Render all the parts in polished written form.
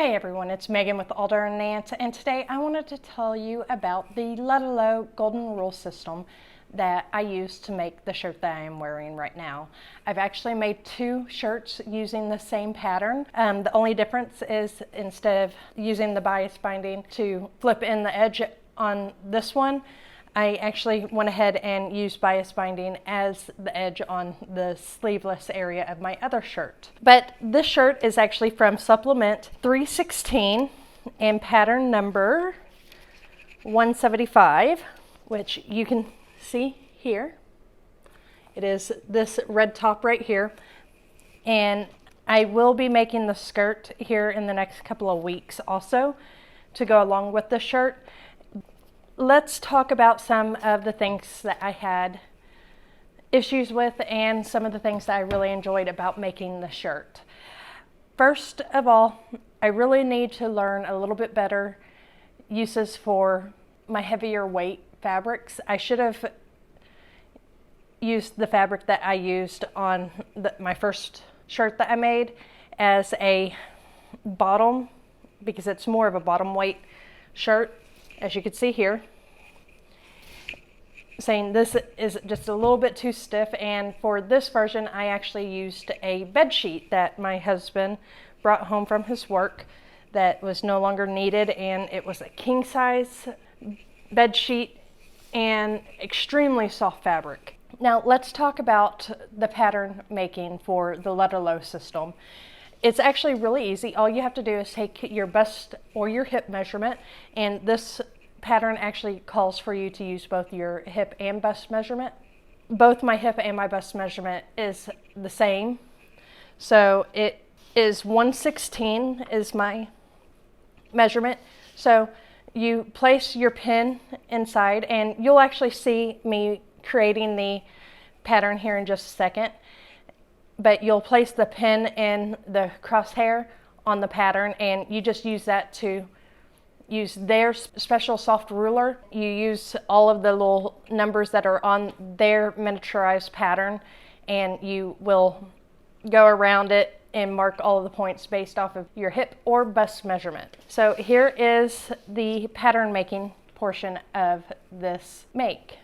Hey everyone, it's Megan with Alder and Nance, and today I wanted to tell you about the Lutterloh golden rule system that I use to make the shirt that I am wearing right now. I've actually made two shirts using the same pattern. The only difference is instead of using the bias binding to flip in the edge on this one, I actually went ahead and used bias binding as the edge on the sleeveless area of my other shirt. But this shirt is actually from supplement 316 and pattern number 175, which you can see here. It is this red top right here, and I will be making the skirt here in the next couple of weeks also to go along with the shirt. Let's talk about some of the things that I had issues with and some of the things that I really enjoyed about making the shirt. First of all, I really need to learn a little bit better uses for my heavier weight fabrics. I should have used the fabric that I used on my first shirt that I made as a bottom, because it's more of a bottom weight shirt. As you can see here, saying this is just a little bit too stiff, and for this version I actually used a bed sheet that my husband brought home from his work that was no longer needed, and it was a king size bed sheet and extremely soft fabric. Now let's talk about the pattern making for the Lutterloh system. It's actually really easy. All you have to do is take your bust or your hip measurement, and this pattern actually calls for you to use both your hip and bust measurement. Both my hip and my bust measurement is the same. So it is 116 is my measurement. So you place your pin inside, and you'll actually see me creating the pattern here in just a second. But you'll place the pin in the crosshair on the pattern, and you just use that to use their special soft ruler. You use all of the little numbers that are on their miniaturized pattern, and you will go around it and mark all of the points based off of your hip or bust measurement. So here is the pattern making portion of this make.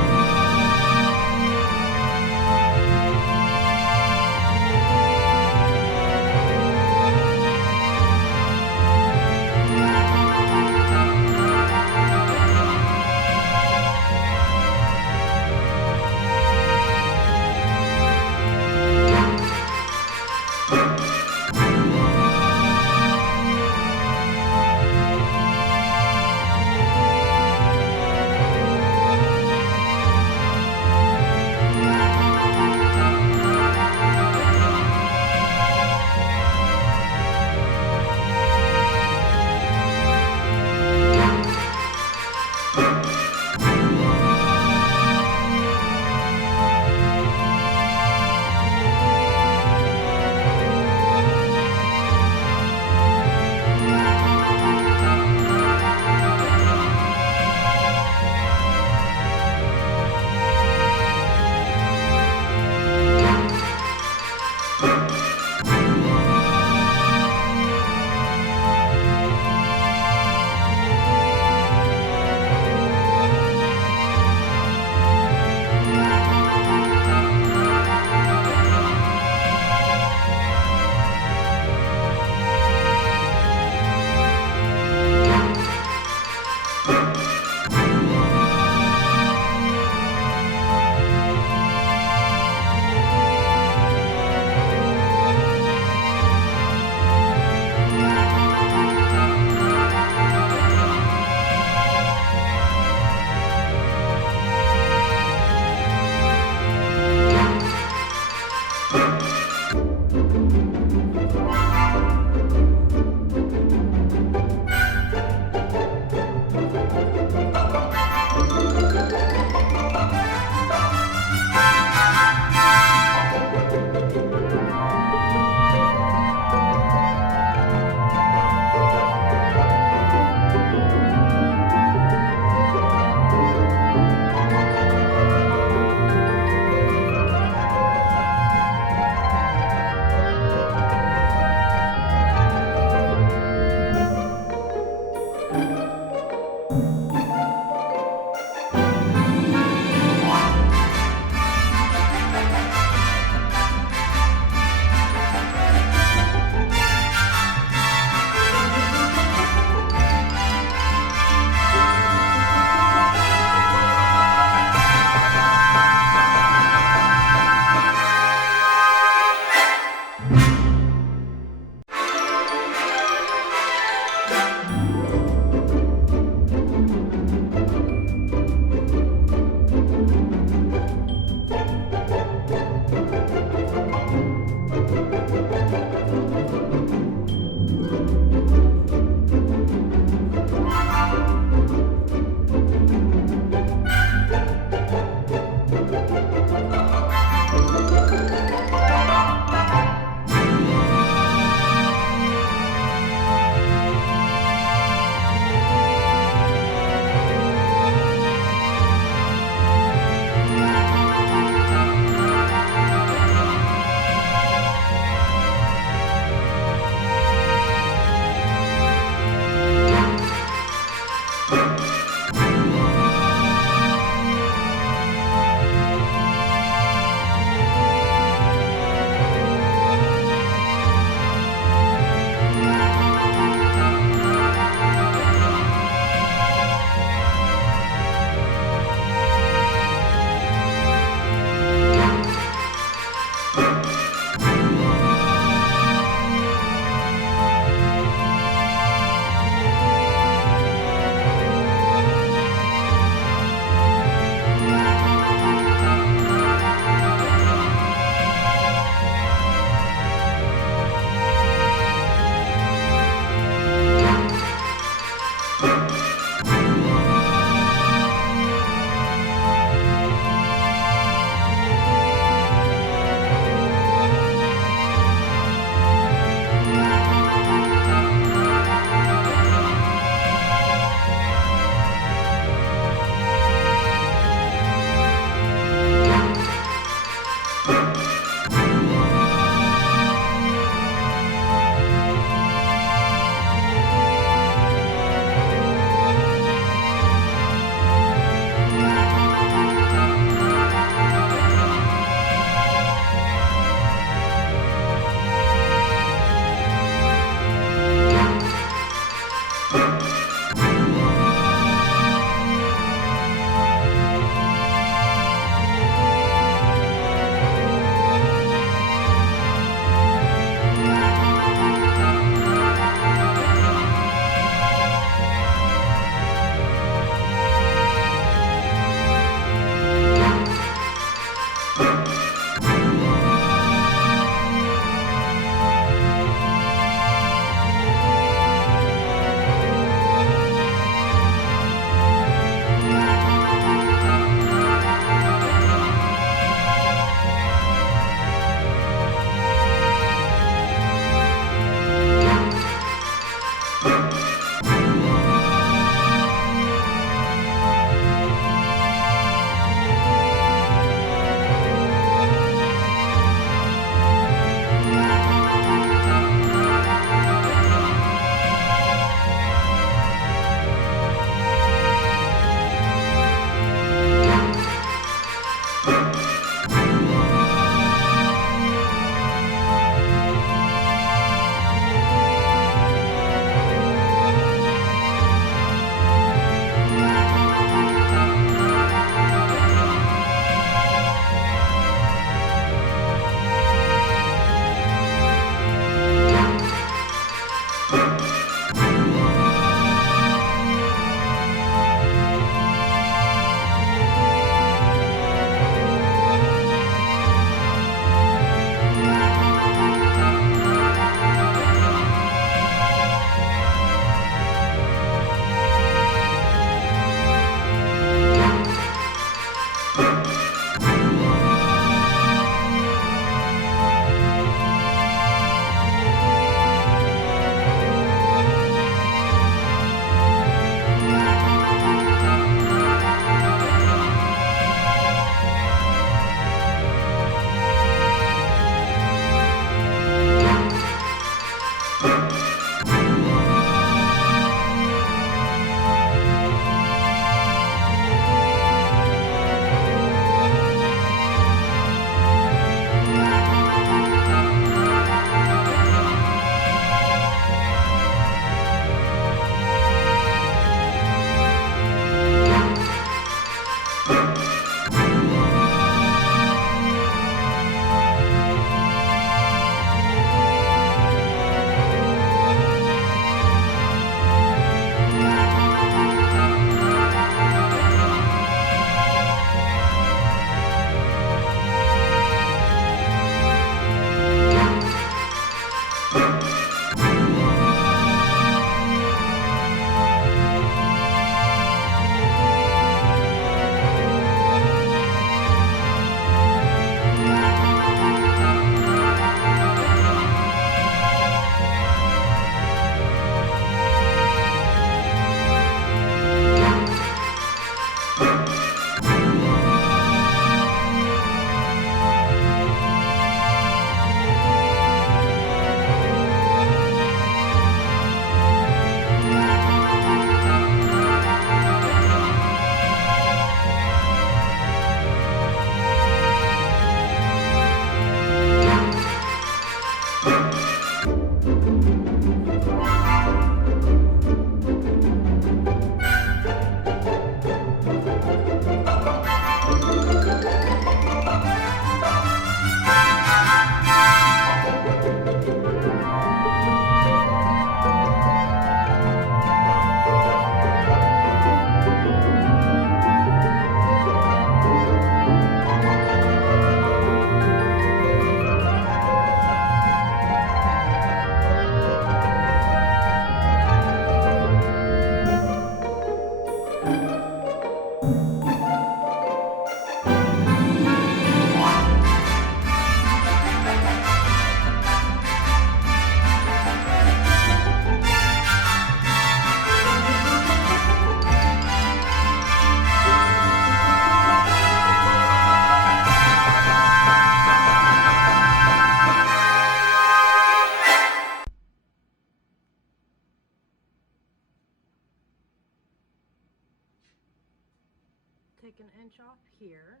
take an inch off here,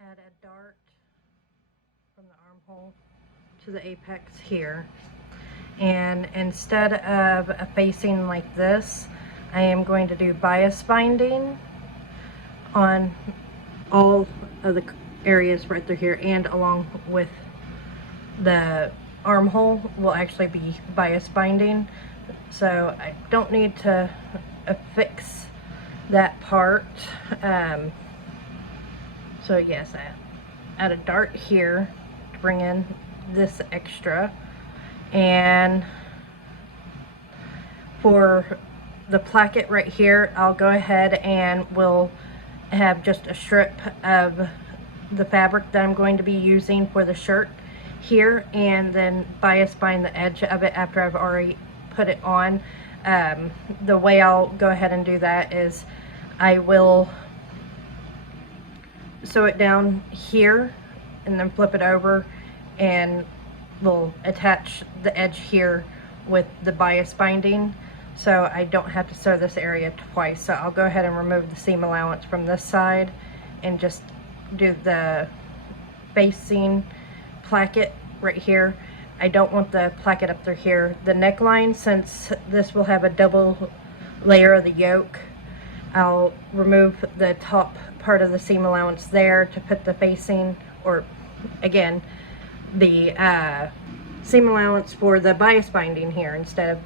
add a dart from the armhole to the apex here, and instead of a facing like this, I am going to do bias binding on all of the areas right through here, and along with the armhole will actually be bias binding, so I don't need to affix that part. So yes, I add a dart here to bring in this extra, and for the placket right here, I'll go ahead and we'll have just a strip of the fabric that I'm going to be using for the shirt here, and then bias bind the edge of it after I've already put it on. The way I'll go ahead and do that is I will sew it down here and then flip it over, and we'll attach the edge here with the bias binding, so I don't have to sew this area twice. So I'll go ahead and remove the seam allowance from this side and just do the facing placket right here. I don't want the placket up through here. The neckline, since this will have a double layer of the yoke, I'll remove the top part of the seam allowance there to put the facing, or again, the seam allowance for the bias binding here, instead of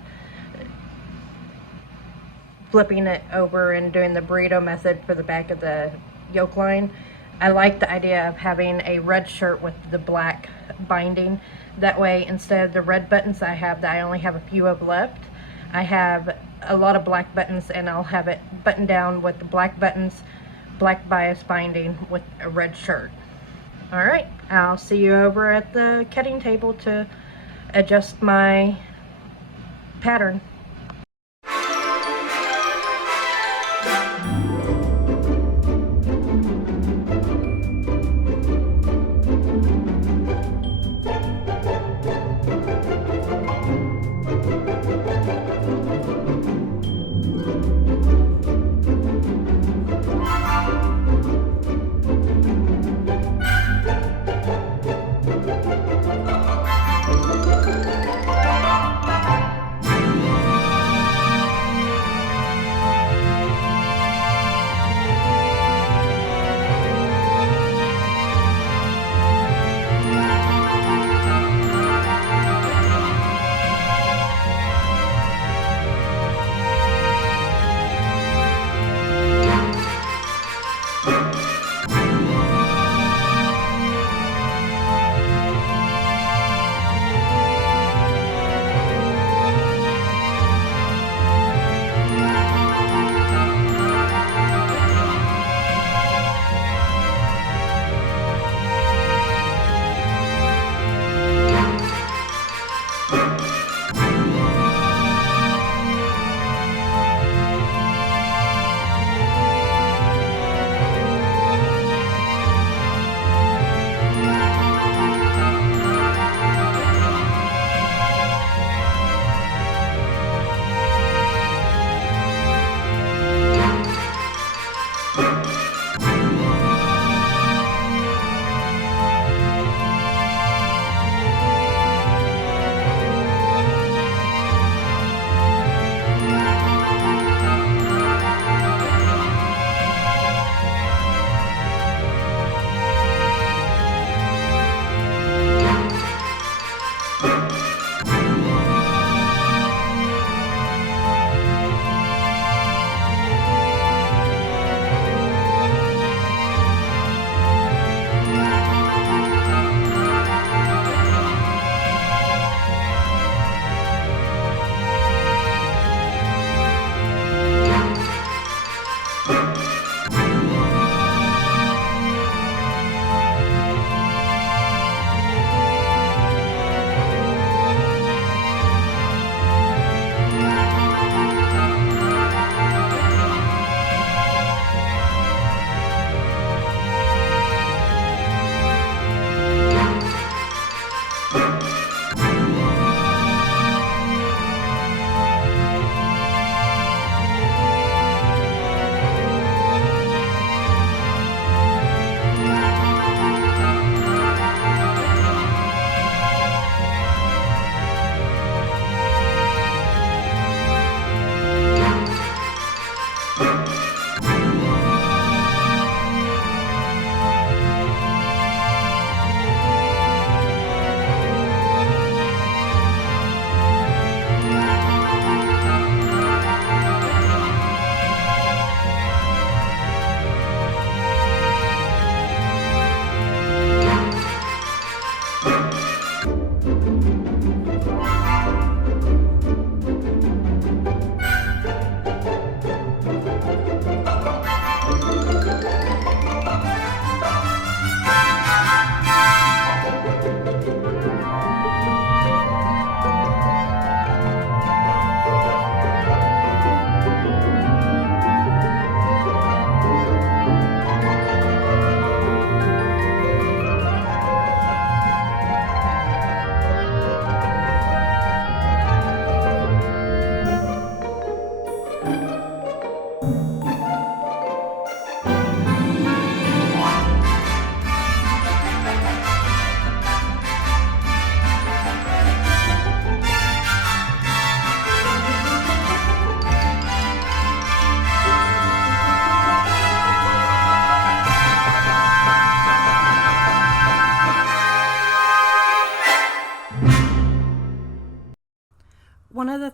flipping it over and doing the burrito method for the back of the yoke line. I like the idea of having a red shirt with the black binding. That way, instead of the red buttons I have that I only have a few of left, I have a lot of black buttons, and I'll have it buttoned down with the black buttons, black bias binding with a red shirt. Alright, I'll see you over at the cutting table to adjust my pattern.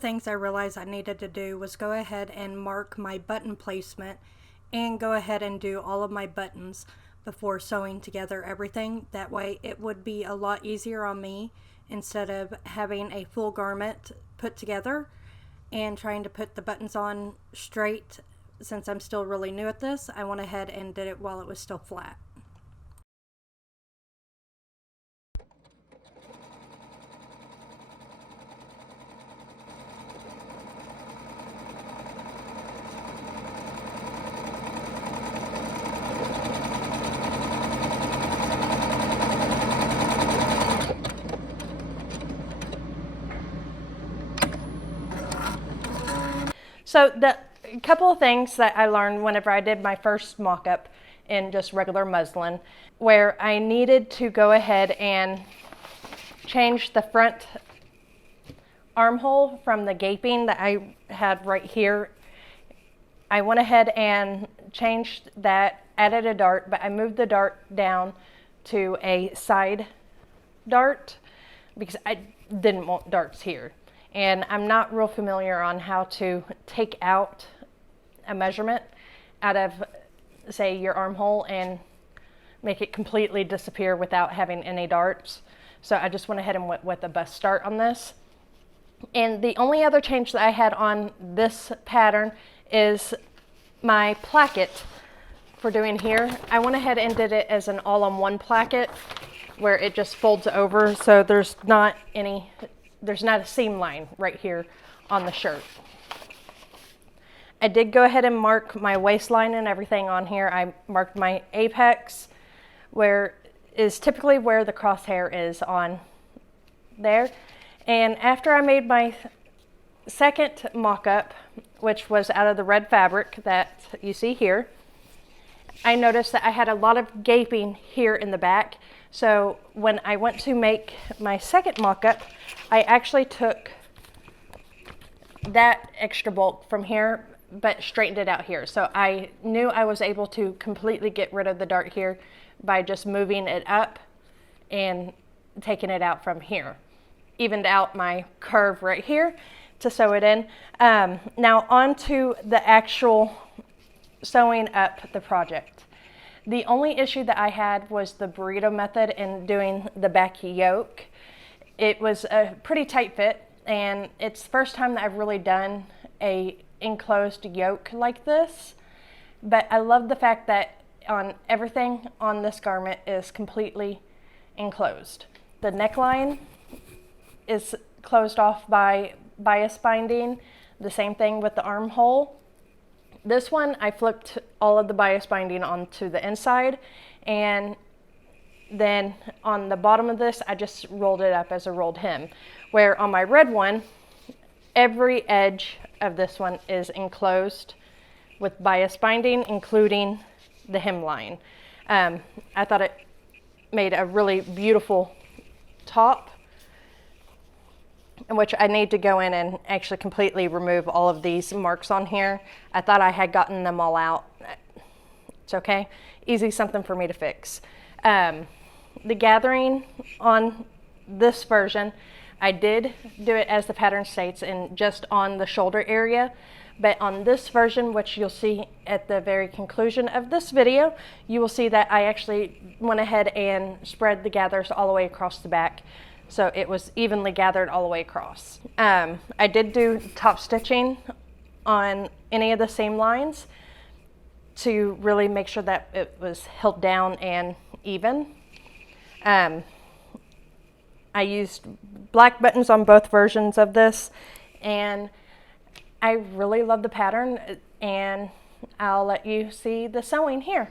things I realized I needed to do was go ahead and mark my button placement and go ahead and do all of my buttons before sewing together everything. That way it would be a lot easier on me instead of having a full garment put together and trying to put the buttons on straight. Since I'm still really new at this, I went ahead and did it while it was still flat. So the couple of things that I learned whenever I did my first mock-up in just regular muslin, where I needed to go ahead and change the front armhole from the gaping that I had right here. I went ahead and changed that, added a dart, but I moved the dart down to a side dart because I didn't want darts here. And I'm not real familiar on how to take out a measurement out of, say, your armhole and make it completely disappear without having any darts. So I just went ahead and went with a bust start on this. And the only other change that I had on this pattern is my placket for doing here. I went ahead and did it as an all-on-one placket where it just folds over, so there's not a seam line right here on the shirt. I did go ahead and mark my waistline and everything on here. I marked my apex, where is typically where the crosshair is on there. And after I made my second mock-up, which was out of the red fabric that you see here, I noticed that I had a lot of gaping here in the back. So when I went to make my second mock-up, I actually took that extra bulk from here, but straightened it out here. So I knew I was able to completely get rid of the dart here by just moving it up and taking it out from here. Evened out my curve right here to sew it in. Now on to the actual sewing up the project. The only issue that I had was the burrito method in doing the back yoke. It was a pretty tight fit, and it's the first time that I've really done a enclosed yoke like this. But I love the fact that on everything on this garment is completely enclosed. The neckline is closed off by bias binding. The same thing with the armhole. This one, I flipped all of the bias binding onto the inside, and then on the bottom of this, I just rolled it up as a rolled hem. Where on my red one, every edge of this one is enclosed with bias binding, including the hemline. I thought it made a really beautiful top, in which I need to go in and actually completely remove all of these marks on here. I thought I had gotten them all out. It's okay. Easy something for me to fix. The gathering on this version, I did do it as the pattern states and just on the shoulder area. But on this version, which you'll see at the very conclusion of this video, you will see that I actually went ahead and spread the gathers all the way across the back. So it was evenly gathered all the way across. I did do top stitching on any of the seam lines to really make sure that it was held down and even. I used black buttons on both versions of this, and I really love the pattern, and I'll let you see the sewing here.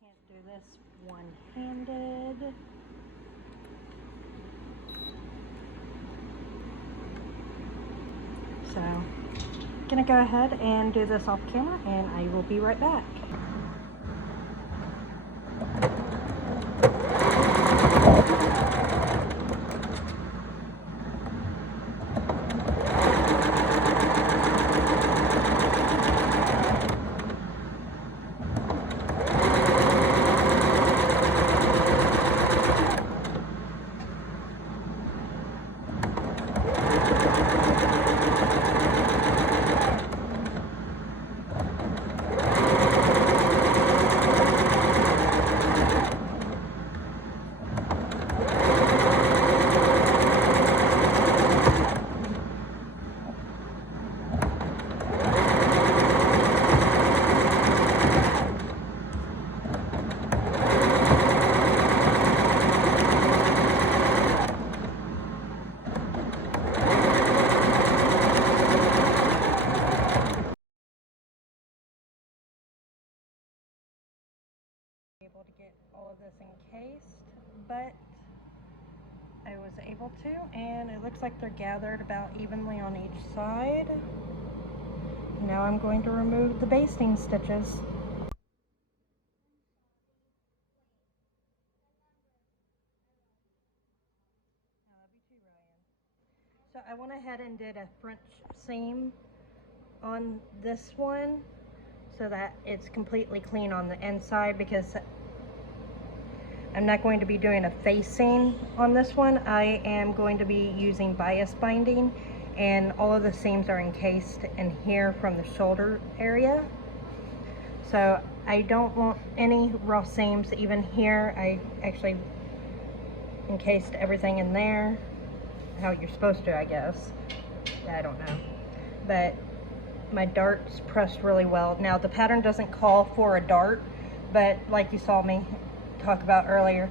Can't do this one-handed. So, gonna go ahead and do this off camera, and I will be right back. Able to get all of this encased, but I was able to, and it looks like they're gathered about evenly on each side. Now I'm going to remove the basting stitches. So I went ahead and did a French seam on this one so that it's completely clean on the inside, because I'm not going to be doing a facing on this one. I am going to be using bias binding, and all of the seams are encased in here from the shoulder area. So I don't want any raw seams even here. I actually encased everything in there, how you're supposed to, I guess. I don't know. But my dart's pressed really well. Now the pattern doesn't call for a dart, but like you saw me talk about earlier,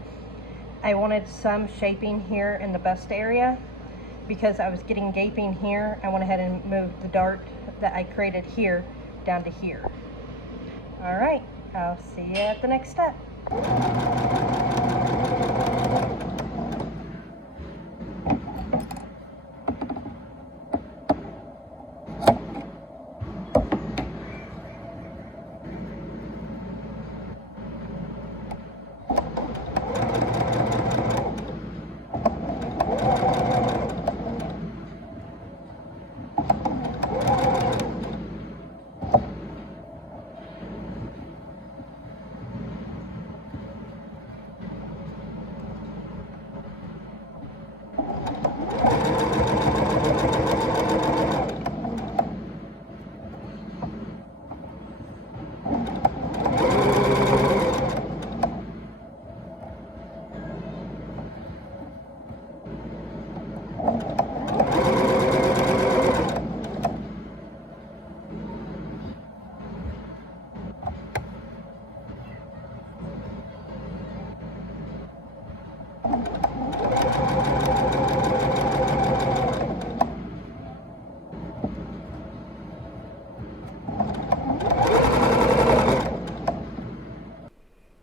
I wanted some shaping here in the bust area because I was getting gaping here. I went ahead and moved the dart that I created here down to here. All right, I'll see you at the next step.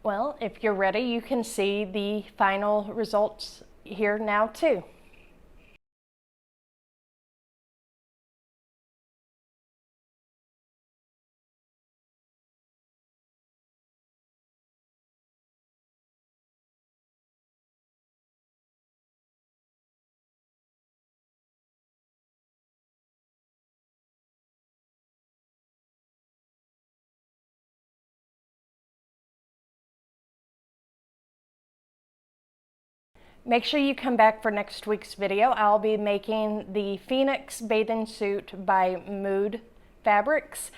Well, if you're ready, you can see the final results here now too. Make sure you come back for next week's video. I'll be making the Phoenix bathing suit by Mood Fabrics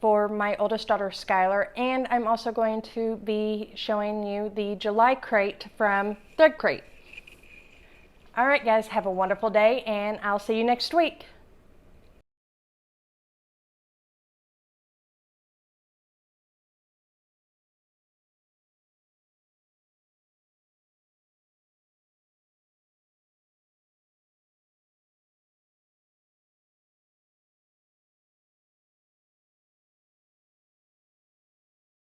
for my oldest daughter Skylar, and I'm also going to be showing you the July crate from Thread Crate. All right guys, have a wonderful day and I'll see you next week.